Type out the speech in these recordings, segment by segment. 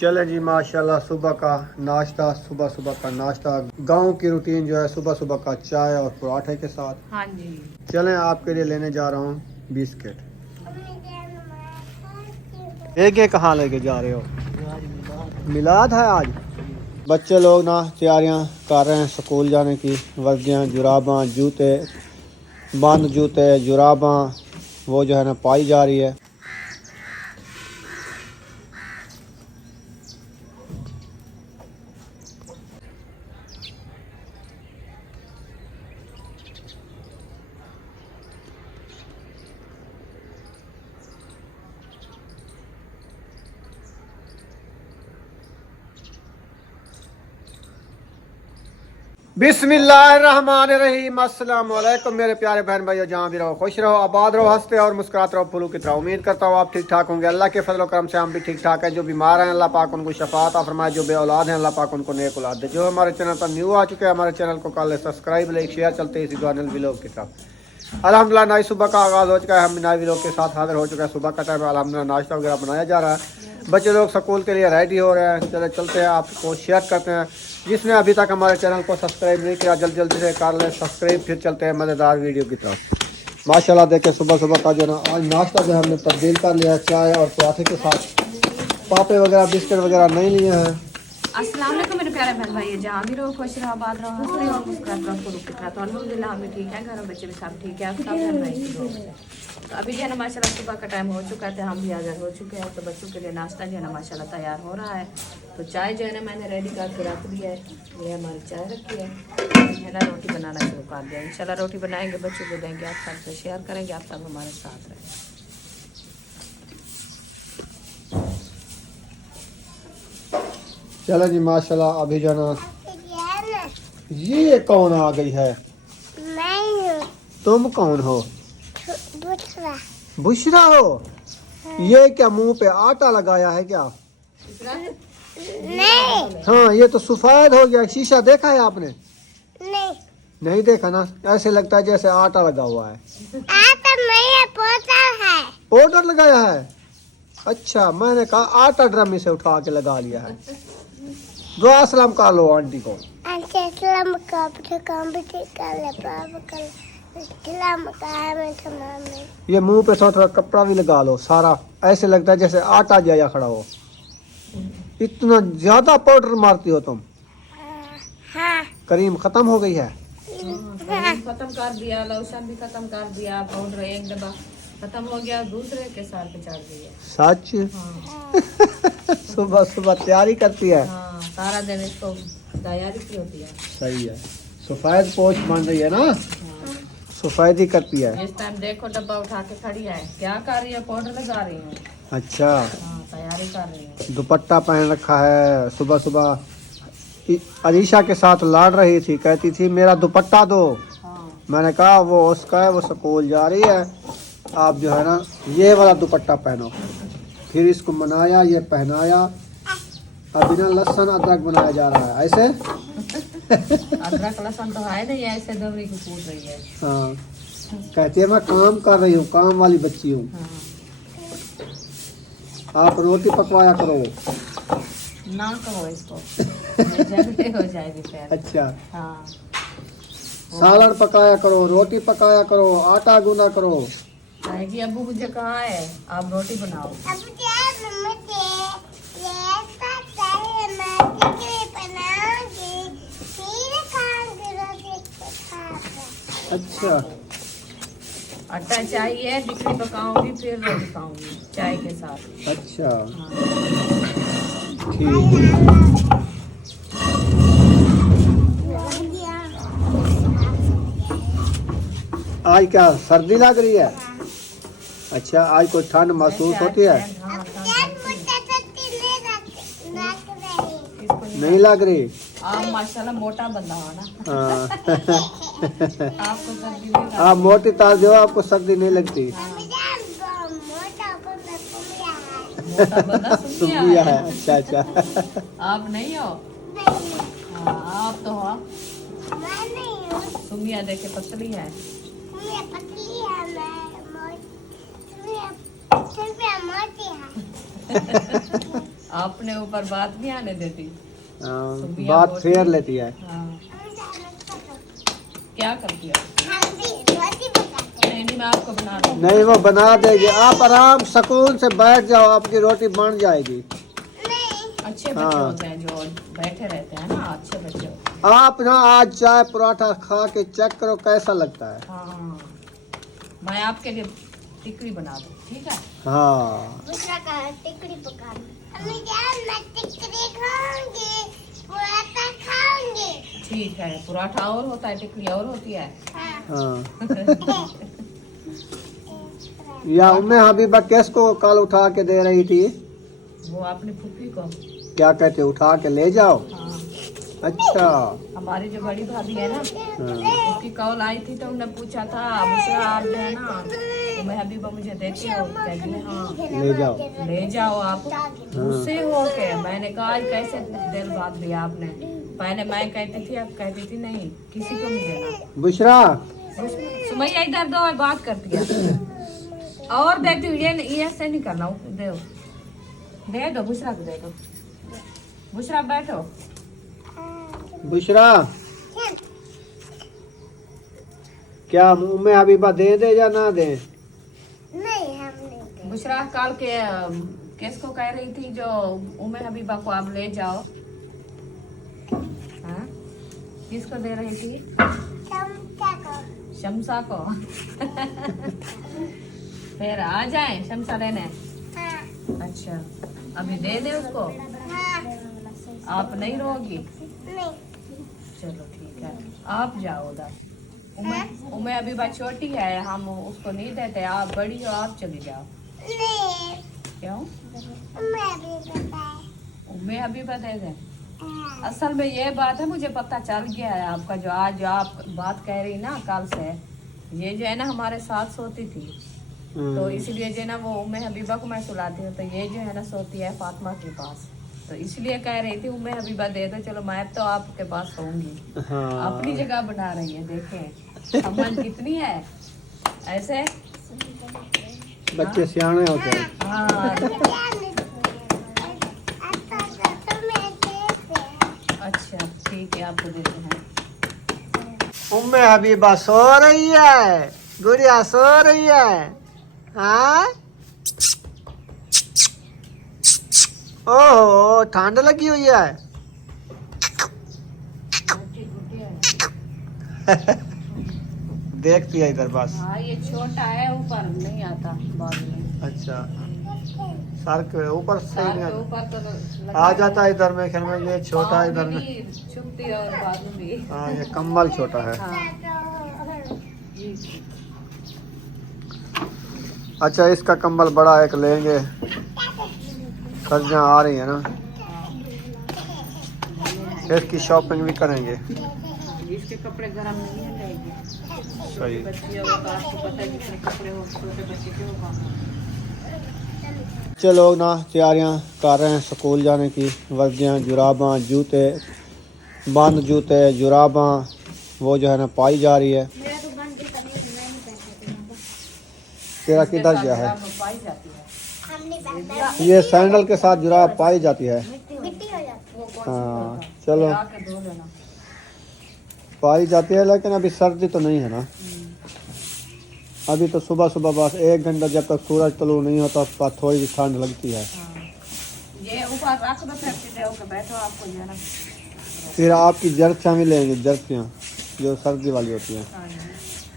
चले जी माशाल्लाह सुबह का नाश्ता, सुबह का नाश्ता गांव की रूटीन जो है सुबह का चाय और पराठे के साथ। हाँ जी। चलें आपके लिए लेने जा रहा हूँ बिस्किट। एक एक कहाँ लेके जा रहे हो? मिलाद है आज। बच्चे लोग ना तैयारियां कर रहे हैं स्कूल जाने की। वर्दियाँ, जुराबां, जूते, बंद जूते, जुराबां वो जो है ना पाई जा रही है। बिस्मिल्लाहिर्रहमानिर्रहीम। अस्सलाम वालेकुम मेरे प्यारे बहन भाइयों, जहाँ भी रहो खुश रहो, आबाद रहो, हंसते और मुस्कुराते रहो फूलों की तरह। उम्मीद करता हूँ आप ठीक ठाक होंगे। अल्लाह के फजल करम से हम भी ठीक ठाक है। जो बीमार हैं अल्लाह पाक उनको शफात फरमाए, जो बे औलाद हैं अल्लाह पाक उनको नेक औलाद दे। जो हमारे चैनल पर न्यू आ चुके हैं हमारे चैनल को कर ले सब्सक्राइब, लाइक शेयर। चलते इसी दुआ व्लॉग की तरफ। अल्हम्दुलिल्लाह नई सुबह का आगाज़ हो चुका है। हम नए व्लॉग के साथ हाजिर हो चुका है। सुबह का टाइम अल्हम्दुलिल्लाह नाश्ता वगैरह बनाया जा रहा है। बच्चे लोग स्कूल के लिए रेडी हो रहे हैं। चले चलते हैं, आपको शेयर करते हैं। जिसने अभी तक हमारे चैनल को सब्सक्राइब नहीं किया जल्दी जल्दी से कर ले सब्सक्राइब। फिर चलते हैं मज़ेदार वीडियो की तरफ। माशाल्लाह देखें सुबह का जो ना आज नाश्ता जो हमने तब्दील कर लिया है चाय और पराठे के साथ। पापे वगैरह बिस्किट वगैरह नहीं लिए हैं। अस्सलाम वालेकुम मेरे प्यारे बहन भाई, जहाँ भी रहो खुश रहो, आबाद रहो, हंस रहे हो, मुस्कुराते रहो फूलों की तरह। तो अल्हम्दुलिल्लाह हम भी ठीक है, घर में बच्चे भी सब ठीक है। आप सब बहन भाई की दुआ से। तो अभी जो है ना माशाल्लाह सुबह का टाइम हो चुका है, हम भी हाजिर हो चुके हैं। तो बच्चों के लिए नाश्ता जो है ना माशाल्लाह तैयार हो रहा है। तो चाय जो है ना मैंने रेडी करके रख दी है। ये हमारी चाय रखी है ना, रोटी बनाना शुरू कर दिया। इंशाल्लाह रोटी बनाएंगे, बच्चों को देंगे, आप सबसे शेयर करेंगे, आप सब हमारे साथ रहें। चलो जी माशाल्लाह। अभी जो ना ये कौन आ गई है? तुम कौन हो? बुशरा। बुशरा हो? ये क्या मुंह पे आटा लगाया है क्या? नहीं। हाँ ये तो सफेद हो गया। शीशा देखा है आपने? नहीं। नहीं देखा ना, ऐसे लगता है जैसे आटा लगा हुआ है। आटा नहीं है, पाउडर है। पाउडर लगाया है? अच्छा, मैंने कहा आटा ड्रमी से उठा के लगा लिया है। दुआ सलाम कर लो आंटी को। ये मुंह पे थोड़ा कपड़ा भी लगा लो सारा, ऐसे लगता है जैसे आटा जाया खड़ा हो। इतना ज्यादा पाउडर मारती हो तुम? हाँ। करीम खत्म हो गई है? खत्म कर दिया, लोशन भी खत्म कर दिया, पाउडर एक डब्बा खत्म हो गया, दूसरे के साथ पे चढ़ गई है। सच? हाँ। सुबह तैयारी करती है। हाँ, सारा दिन इसको तैयारी की होती है। सही है। सफेद पोछ बन रही है ना। हाँ। सफेदी करती है। इस टाइम देखो डब्बा उठा के खड़ी है, क्या कर रही है? पाउडर लगा रही है। अच्छा। हाँ, तैयारी कर रही है। दुपट्टा पहन रखा है। सुबह अलीशा के साथ लड़ रही थी, कहती थी मेरा दुपट्टा दो। हाँ। मैंने कहा वो उसका है, वो स्कूल जा रही है, आप जो है ना ये वाला दुपट्टा पहनो। फिर इसको मनाया, ये पहनाया। अभी ना लहसुन अदरक बनाया जा रहा है ऐसे। अदरक लहसुन तो है नहीं, ऐसे दबरी को कूट रही है। हाँ, कहती है मैं काम कर रही हूँ, काम वाली बच्ची हूँ। हाँ। आप रोटी पकवाया करो ना, करो इसको झगड़े हो जाएगी फिर। अच्छा। हाँ। सालन पकाया करो, रोटी पकाया करो, आटा गूंदा करो। कहेगी अब्बू मुझे कहाँ है, आप रोटी बनाओ। अच्छा। आटा चाहिए, टिकड़ी पकाऊंगी फिर रोटी खाऊंगी चाय के साथ। अच्छा। हाँ। ठीक। आज क्या सर्दी लग रही है? अच्छा, आज कोई ठंड महसूस होती है? नहीं लग रही। आप माशाल्लाह मोटा बंदा हो ना। हाँ। आपको सर्दी नहीं आप मोटी तार जो आपको सर्दी नहीं लगती। मोटा बंदा सुमिया है। अच्छा। आप नहीं हो? हाँ, आप तो हो। सुमिया देखे पतली है। अपने ऊपर बात नहीं आने देती। बात फेर लेती है। हाँ। क्या करती है? नहीं नहीं, मैं आपको बना दूंगी। नहीं वो बना देगी, आप आराम सुकून से बैठ जाओ, आपकी रोटी बन जाएगी। अच्छे बच्चे होते हैं जो बैठे रहते हैं ना, अच्छे बच्चे होते हैं। आप ना आज चाय पराठा खा के चेक करो कैसा लगता है। हाँ, मैं आपके लिए टिकड़ी बना दूँ, ठीक है? हाँ टिकड़ी पका मैं टिकड़ी खाऊंगी, पराठा खाऊंगी। ठीक है, पराठा और होता है, टिकड़ी और होती है। हाँ। या उम्मे हबीबा किसको कल उठा के दे रही थी? वो अपनी फूफी को। क्या कहते, उठा के ले जाओ? हाँ। अच्छा। हमारी जो बड़ी भाभी है ना, हाँ। उसकी कॉल आई थी तो उन्होंने पूछा था मुझे आप देना, तो मैं हबीबा मुझे देती हो? कहती है हाँ ले जाओ। ले जाओ आप। गुस्से हो के मैंने कहा आज कैसे दिल बात दिया आपने? पहले मैं कहती थी, अब कहती थी नहीं किसी को नहीं देना। बुशरा सुमैया इधर दो, बात करती है और देती हूँ, ये ऐसे नहीं करना, दे दो बुशरा को, दे दो। बुशरा बैठो। बुशरा क्या उम्मे हबीबा दे या ना दे? नहीं हम नहीं। बुशरा काल के किसको कह रही थी जो उम्मे हबीबा को आप ले जाओ? हाँ? किसको दे रही थी? शमसा को। फिर आ जाए शमसा लेने? हाँ। अच्छा, अभी दे दे उसको। हाँ। आप नहीं रहोगी? नहीं। चलो ठीक है, आप जाओ उधर। उम्मे हबीबा छोटी है, हम उसको नहीं देते, आप बड़ी हो, आप चली जाओ। नहीं। क्यों? मैं भी बताए। उम्मे हबीबा दे दे। असल में ये बात है, मुझे पता चल गया है आपका, जो आज जो आप बात कह रही ना कल से, ये जो है ना हमारे साथ सोती थी, तो इसलिए जो है ना वो उम्मे हबीबा को मैं सुलाती हूँ, तो ये जो है ना सोती है फातिमा के पास, तो इसलिए कह रही थी उम्मे हबीबा दे दो। चलो मैं तो आपके पास सोऊंगी। हाँ। अपनी जगह बना रही है, देखें अमन कितनी है ऐसे। बच्चे सियाने होते हैं। हाँ। अच्छा ठीक है, आपको देते हैं। उम्मे हबीबा सो रही है, गुड़िया सो रही है। हाँ ओहो ठंड लगी हुई है। देखती है इधर बस। हाँ ये छोटा है, ऊपर नहीं आता बाद में। अच्छा सर के ऊपर से साल नहीं के आता। ऊपर तो आ जाता है इधर में, ख्याल में ये छोटा है इधर में। छुपती है और बाजू भी। हाँ ये कम्बल छोटा है। हाँ। अच्छा इसका कंबल बड़ा एक लेंगे, सर्दियाँ आ रही है ना, इसकी शॉपिंग भी करेंगे। इसके कपड़े गर्म नहीं है रहेंगे। सही। बच्ची हो तो आपको पता है जितने कपड़े हो छोटे बच्चे के हो। बच्चे लोग ना तैयारियां कर रहे हैं स्कूल जाने की, वर्दियाँ जुराबां जूते, बंद जूते जुराबां वो जो है ना पाई जा रही है। तेरा किधर गया है? पाई जाती है। हम नहीं पहनते। ये सैंडल के साथ जुराब पाई जाती है। मिट्टी हो जाती है। हाँ चलो आके धो लेना। पाई जाती है, लेकिन अभी सर्दी तो नहीं है ना, अभी तो सुबह सुबह बस 1 घंटा जब तक सूरज तलू नहीं होता तब थोड़ी सी ठंड लगती है। हाँ। ये ऊपर रख दो, फिर सीधे होकर बैठो, आपको जो है ना। फिर आपकी जर्सियाँ भी लेंगे, जर्सियाँ जो सर्दी वाली होती हैं।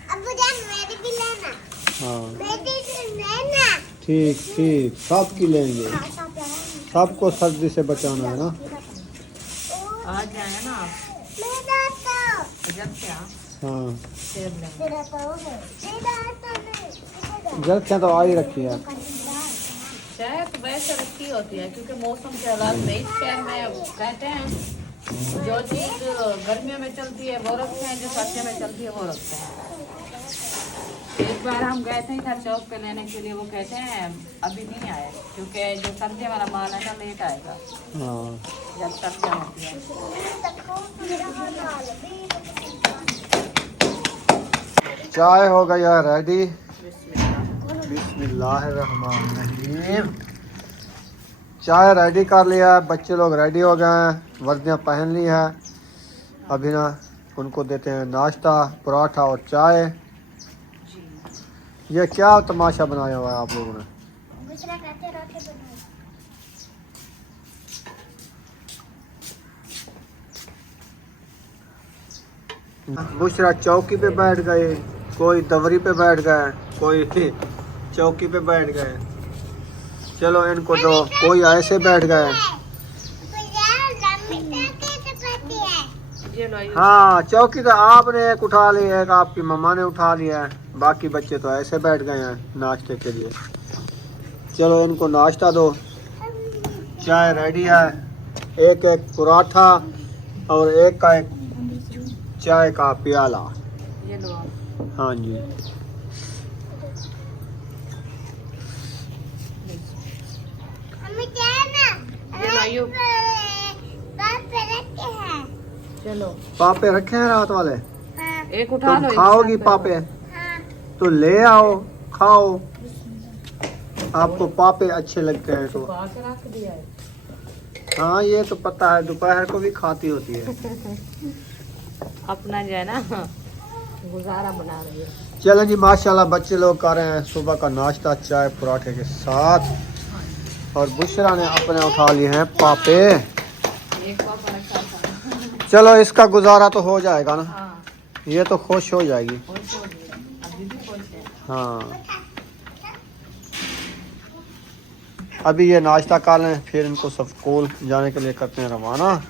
अब्बू जान मेरी भी लेना। हाँ मेरी भी लेना। ठीक ठीक सब की लेंगे, सबको सर्दी से बचाना है ना। आ जाए ना आप मेरा तो जब क्या हाँ फिर लेंगे। मेरा तो है। मेरा तो नहीं। जर्सियाँ तो आ ही रखी है। चाहे तो वैसे रखी होती है, क्योंकि मौसम के हालात में इस शहर में कहते हैं जो चीज़ गर्मियों में चलती है वो रखते हैं, जो सर्दियों में चलती है वो रखते हैं। एक बार हम गए थे इधर चौक पे लेने के लिए, वो कहते हैं अभी नहीं आए, क्योंकि जो सर्दियों वाला माल है ना लेट आएगा हाँ जब सर्दियाँ होती है। चाय हो गई है रेडी। बिस्मिल्लाहिर्रहमानिर्रहीम। चाय रेडी कर लिया है, बच्चे लोग रेडी हो गए हैं, वर्दियाँ पहन ली है। अभी ना उनको देते हैं नाश्ता, पराठा और चाय। ये क्या तमाशा बनाया हुआ है आप लोगों ने? दूसरा कहते रोटी बनाओ। बुशरा चौकी पे बैठ गए, कोई दवरी पे बैठ गए, कोई चौकी पे बैठ गए। चलो इनको दो, कोई ऐसे बैठ गए। ये लो, ये हाँ चौकी तो आपने एक उठा ली, एक आपकी मम्मा ने उठा लिया है, बाकी बच्चे तो ऐसे बैठ गए हैं नाश्ते के लिए। चलो इनको नाश्ता दो। चाय रेडी है, एक एक पराठा और एक का एक चाय का प्याला। ये लो आप। हाँ जी। हमें क्या है ना? ये लाइयो। बात पे रखे हैं। चलो पापे रखे हैं रात वाले? हाँ एक उठा तुम लो, एक खाओगी साथ पापे? हाँ। तो ले आओ खाओ, आपको पापे अच्छे लगते हैं तो। छुपा के रख दिया है। हाँ ये तो पता है, दोपहर को भी खाती होती है। अपना जो है ना गुजारा बना रही है। चलें जी, माशाल्लाह बच्चे लोग कर रहे हैं सुबह का नाश्ता चाय पराठे के साथ, और बुशरा ने अपने उठा लिए हैं पापे। एक पापा रखा था। चलो इसका गुजारा तो हो जाएगा ना, हाँ, ये तो खुश हो जाएगी। खुश हो गई। अभी भी खुश है। हाँ अभी ये नाश्ता कर लें, फिर इनको सब स्कूल जाने के लिए करते हैं रवाना।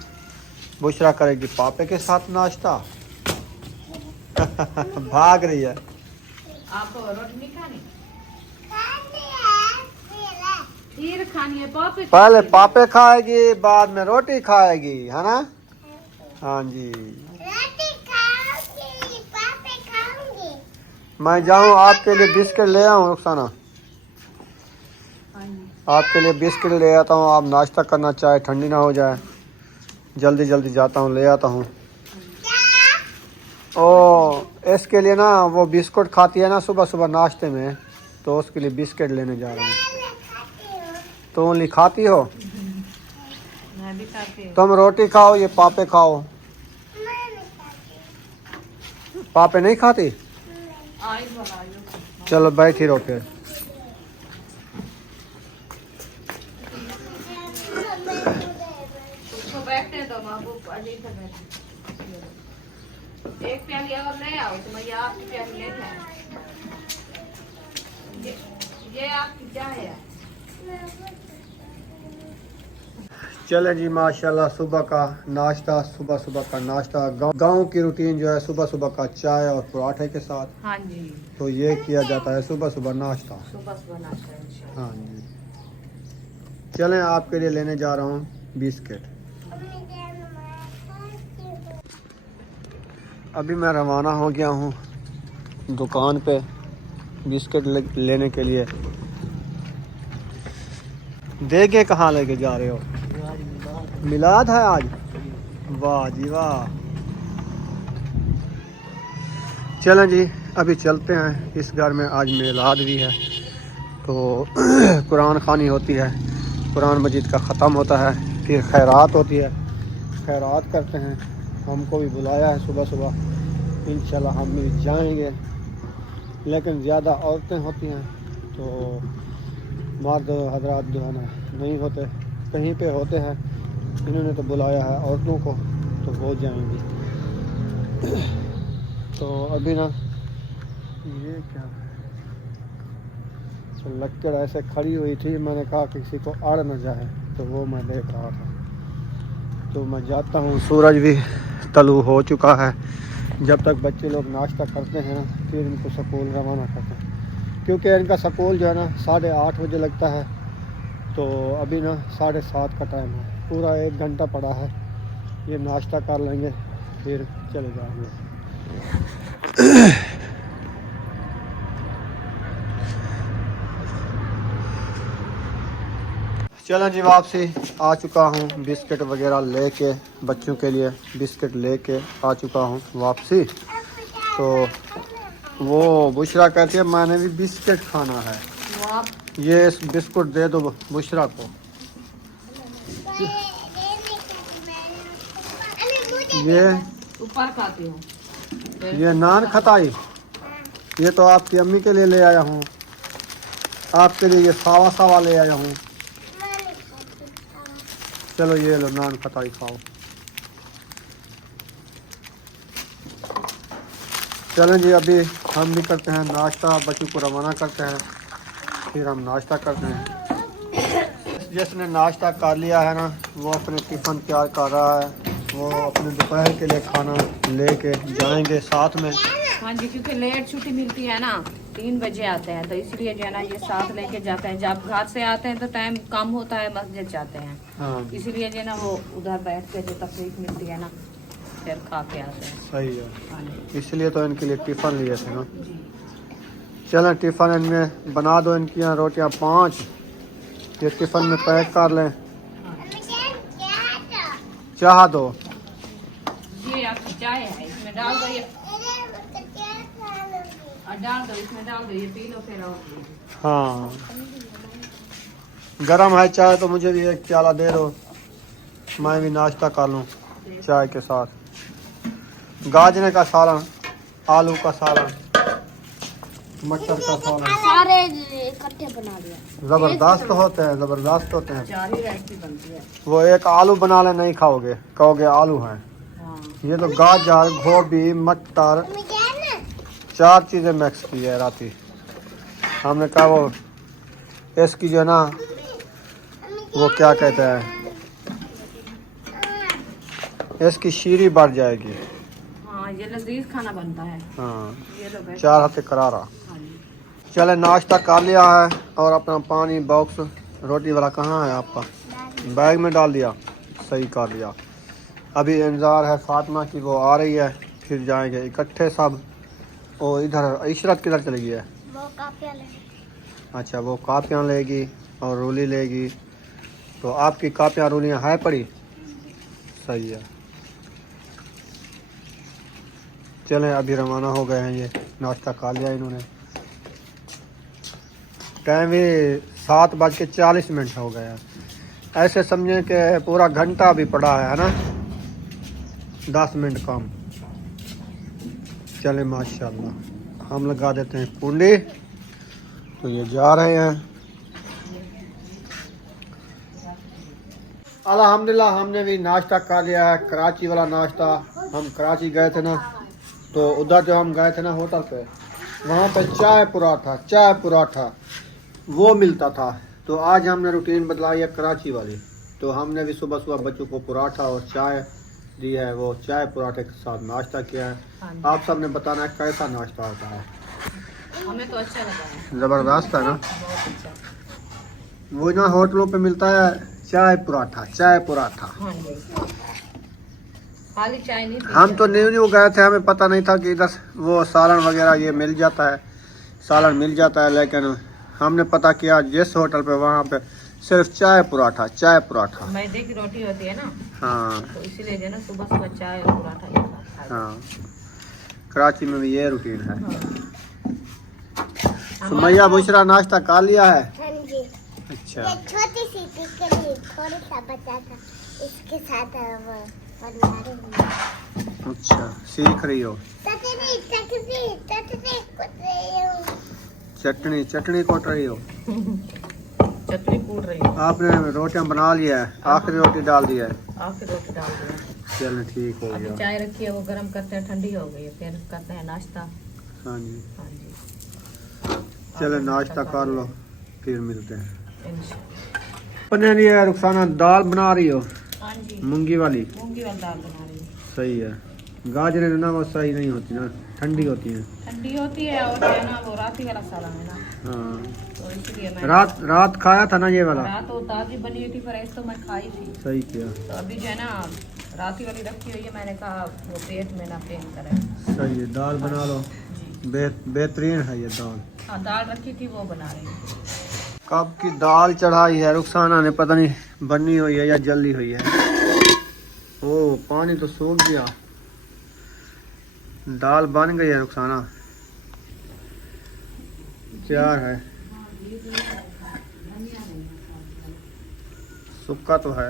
बुशरा करेगी पापे के साथ नाश्ता। भाग रही है। आप रोटी नहीं खानी? खानी है, खीर खानी है पापे? पहले पापे खाएगी, बाद में रोटी खाएगी, है ना? हाँ जी। रोटी खाऊंगी, पापे खाऊंगी। मैं जाऊँ आपके लिए बिस्किट ले आऊँ रुखसाना? हाँ जी। आपके लिए बिस्किट ले आता हूँ, आप नाश्ता करना, चाहे ठंडी ना हो जाए। जल्दी जल्दी जाता हूँ, ले आता हूँ। ओ इसके लिए ना वो बिस्कुट खाती है ना सुबह सुबह नाश्ते में, तो उसके लिए बिस्किट लेने जा रहा हूँ। मैं खाती हूँ। तो ओनली खाती हो? मैं भी खाती हूँ। तुम रोटी खाओ, ये पापे खाओ। मैं नहीं खाती। पापे नहीं खाती? आई बनाइयो। चलो बैठी रहो फिर। उसको बैठने दो, महबूब अली से बैठ। एक प्याली और ले आओ, तो मैं आपकी प्याली ले जाए। ये आपकी चाय है। चले जी, माशाल्लाह सुबह का नाश्ता, सुबह सुबह का नाश्ता गांव की रूटीन जो है, सुबह सुबह का चाय और पराठे के साथ। हाँ जी, तो ये किया जाता है सुबह सुबह नाश्ता। सुबह सुबह नाश्ता है इंशाल्लाह। हाँ जी। चलें आपके लिए लेने जा रहा हूँ बिस्किट। अभी मैं रवाना हो गया हूँ दुकान पे बिस्किट लेने के लिए। देखे कहाँ लेके जा रहे हो? मिलाद है आज? वाह जी वाह। चलें जी, अभी चलते हैं। इस घर में आज मिलाद भी है, तो कुरान खानी होती है, कुरान मजीद का ख़त्म होता है, फिर खैरात होती है, खैरात करते हैं। हमको भी बुलाया है सुबह सुबह, इंशाल्लाह हम भी जाएंगे, लेकिन ज़्यादा औरतें होती हैं तो मर्द हजरात जो है ना नहीं होते, कहीं पे होते हैं। इन्होंने तो बुलाया है औरतों को, तो वो जाएंगी। तो अभी ना ये क्या है, तो लक्कड़ ऐसे खड़ी हुई थी, मैंने कहा किसी को अड़ न जाए, तो वो मैं देख रहा था। तो मैं जाता हूँ, सूरज भी तलू हो चुका है। जब तक बच्चे लोग नाश्ता करते हैं ना, फिर इनको स्कूल रवाना करते हैं, क्योंकि इनका स्कूल जो है ना 8:30 बजे लगता है। तो अभी ना 7:30 का टाइम है, पूरा 1 घंटा पड़ा है। ये नाश्ता कर लेंगे, फिर चले जाएंगे। चलें जी, वापसी आ चुका हूँ, बिस्किट वगैरह लेके बच्चों के लिए बिस्किट लेके आ चुका हूँ वापसी। तो वो बुशरा कहती है मैंने भी बिस्किट खाना है। वो आप ये बिस्कुट दे दो बुशरा को। ये ऊपर खाती हूँ। ये नान खताई, ये तो आपकी अम्मी के लिए ले आया हूँ। आपके लिए ये सावा सावा ले आया हूँ। चलो ये लो नान खताई खाओ। चलें जी, अभी हम भी करते हैं नाश्ता, बच्चों को रवाना करते हैं, फिर हम नाश्ता करते हैं। जिसने नाश्ता कर लिया है ना, वो अपने टिफ़िन तैयार कर रहा है। वो अपने दोपहर के लिए खाना लेके जाएंगे साथ में। हाँ जी, क्योंकि लेट छुट्टी मिलती है ना, 3 बजे आते हैं, तो इसलिए जो है ना ये साथ लेके जाते हैं। जब घर से आते हैं तो टाइम कम होता है, मस्जिद जाते हैं, हाँ इसीलिए जो है ना वो उधर बैठ के जो तफरीक मिलती है ना, फिर खा के आते हैं। सही है, हाँ जी इसलिए तो इनके लिए टिफ़िन लिए थे ना। जी। चलें टिफ़िन इनमें बना दो, इनकी यहाँ रोटियाँ 5, ये टिफ़िन में पैक कर लें। चाह दो, ये आपकी चाय है, इसमें डाल दो, ये और डाल दो, इसमें डाल दो, ये पी लो फिर। और हाँ गरम है चाय, तो मुझे भी एक प्याला दे दो, मैं भी नाश्ता कर लूँ चाय के साथ। गाजर का सालन, आलू का सालन, मटर का सालन, सारे इकट्ठे बना लिया। ज़बरदस्त होते हैं, ज़बरदस्त होते हैं। 4 ही रेसिपी बनती है। वो एक आलू बना ले, नहीं खाओगे, कहोगे आलू है। हाँ ये तो गाजर, गोभी, मटर, 4 चीज़ें मिक्स की है राती। हमने कहा वो इसकी जो है ना, वो क्या कहते हैं, इसकी शीरी बढ़ जाएगी। हाँ, ये लजीज खाना बनता है। हाँ, ये लो बैठ। 4 हफ्ते करारा। हाँ जी। चले नाश्ता कर लिया है, और अपना पानी बॉक्स रोटी वाला कहाँ है आपका, बैग में डाल दिया, सही कर लिया। अभी इंतज़ार है फातिमा की, वो आ रही है, फिर जाएंगे इकट्ठे सब। और इधर इशरत किधर चली गई है? वो काफिया ले। अच्छा, वो कापियाँ लेगी और रूली लेगी। तो आपकी कापियाँ रूलियाँ है पड़ी? सही है। चलें अभी रवाना हो गए हैं, ये नाश्ता कर लिया इन्होंने। टाइम भी 7:40 हो गया है। ऐसे समझें कि पूरा घंटा भी पड़ा है ना, 10 मिनट कम। चले माशाल्लाह, हम लगा देते हैं कुंडी। तो ये जा रहे हैं। अल्हम्दुलिल्लाह हमने भी नाश्ता कर लिया है, कराची वाला नाश्ता। हम कराची गए थे ना, तो उधर जो हम गए थे ना होटल पे, वहाँ पे चाय पराठा वो मिलता था। तो आज हमने रूटीन बदलाई है कराची वाली। तो हमने भी सुबह सुबह बच्चों को पराठा और चाय दी है, वो चाय पराठे के साथ नाश्ता किया है। हाँ जी। आप सब ने बताना है कैसा नाश्ता होता है। हमें तो अच्छा लगा है, ज़बरदस्त है ना। बहुत अच्छा। वो ना होटलों पे मिलता है चाय पराठा। हाँ जी, खाली चाय नहीं पी हम तो न्यू गए थे, हमें पता नहीं था कि इधर वो सालन वगैरह ये मिल जाता है, सालन मिल जाता है। लेकिन हमने पता किया जिस होटल पे, वहाँ पे सिर्फ चाय पराठा। मैदे की रोटी होती है ना, हाँ तो इसीलिए जो है ना सुबह सुबह चाय और पराठा एक साथ खाते हैं। हाँ, कराची में भी ये रूटीन है। हाँ। सुमैया बुशरा नाश्ता कर लिया है? हाँ जी। अच्छा, ये छोटी सी टिक्की थोड़ा सा बचा था, इसके साथ वो बना रही हूँ। अच्छा, सीख रही हो? चटनी कोट रही हो? चटनी कूट रही हूँ। आपने रोटियां बना लिया है, आखिरी रोटी डाल दिया है? आखिर रोटी डाल दिया। चलो ठीक हो अभी गया। चाय रखी है, वो गर्म करते हैं, ठंडी हो गई है, फिर करते हैं नाश्ता। हाँ जी, हाँ जी, चलो नाश्ता कर लो, फिर मिलते हैं। इंशाल्लाह। अपने लिए रुखसाना दाल बना रही हो, हाँ जी, मूंगी वाली? मूंगी वाली दाल बना रही हूँ। सही है। गाजरें ना वो सही नहीं होती ना, ठंडी होती हैं। ठंडी होती है, और जो है ना वो राती वाला सालन है ना, हाँ, तो इसलिए मैं रात खाया था ना ये वाला? रात वो ताजी बनी हुई थी, पर ऐसे तो मैं खाई थी। सही किया। तो अभी जो है ना राती वाली रखी हुई है, मैंने कहा वो पेट में ना पेन करे। सही है, दाल बना लो, जी, बेहतरीन है ये दाल। हाँ, दाल रखी थी वो बना रही हूँ। कब की दाल चढ़ाई है रुखसाना ने, पता नहीं बननी हुई है या जल्दी हुई है। ओ पानी तो सूख गया, दाल बन गई है रुखसाना। क्या है, सूखा तो है।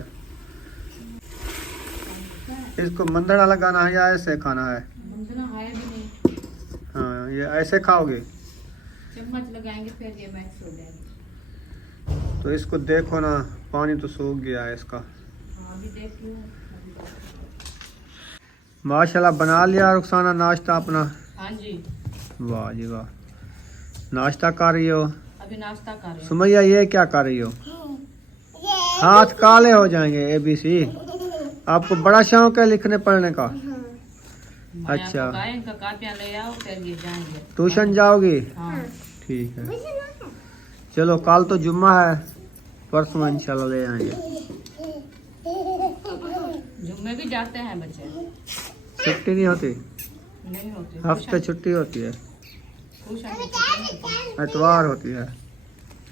इसको मंदड़ा लगाना है या ऐसे खाना है? मंदना है भी नहीं, हाँ, ये ऐसे खाओगे चम्मच लगाएंगे फिर ये मैक्स हो जाएगा। तो इसको देखो ना, पानी तो सूख गया है इसका। हाँ अभी देख लो। माशाल्लाह बना लिया रुखसाना नाश्ता अपना? हाँ जी, वाह जी वाह। नाश्ता कर रही हो? अभी नाश्ता कर रहे हैं। सुमैया ये क्या कर रही हो? ये हाथ काले हो जाएंगे। ABC आपको बड़ा शौक है लिखने पढ़ने का? माया अच्छा। को कहा, इनका कापियाँ ले आओ फिर ये जाएंगे। ट्यूशन जाओगी? हाँ ठीक है, चलो कल तो जुम्मा है, परसों इंशाल्लाह ले आएंगे। जुम्मे भी जाते हैं बच्चे, छुट्टी नहीं होती? नहीं होते। हफ्ते छुट्टी होती है, ट्यूशन की छुट्टी नहीं होती। एतवार होती है।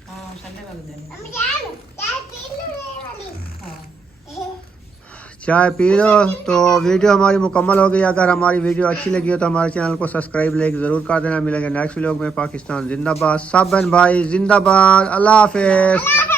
हाँ संडे वाले दिन। जान चाय पी लो रे वाली। हाँ चाय पी लो। तो वीडियो हमारी मुकम्मल हो गई। अगर हमारी वीडियो अच्छी लगी हो तो हमारे चैनल को सब्सक्राइब लाइक ज़रूर कर देना। मिलेंगे नेक्स्ट व्लॉग में। पाकिस्तान जिंदाबाद, सब बहन भाई जिंदाबाद। अल्लाह हाफिज़।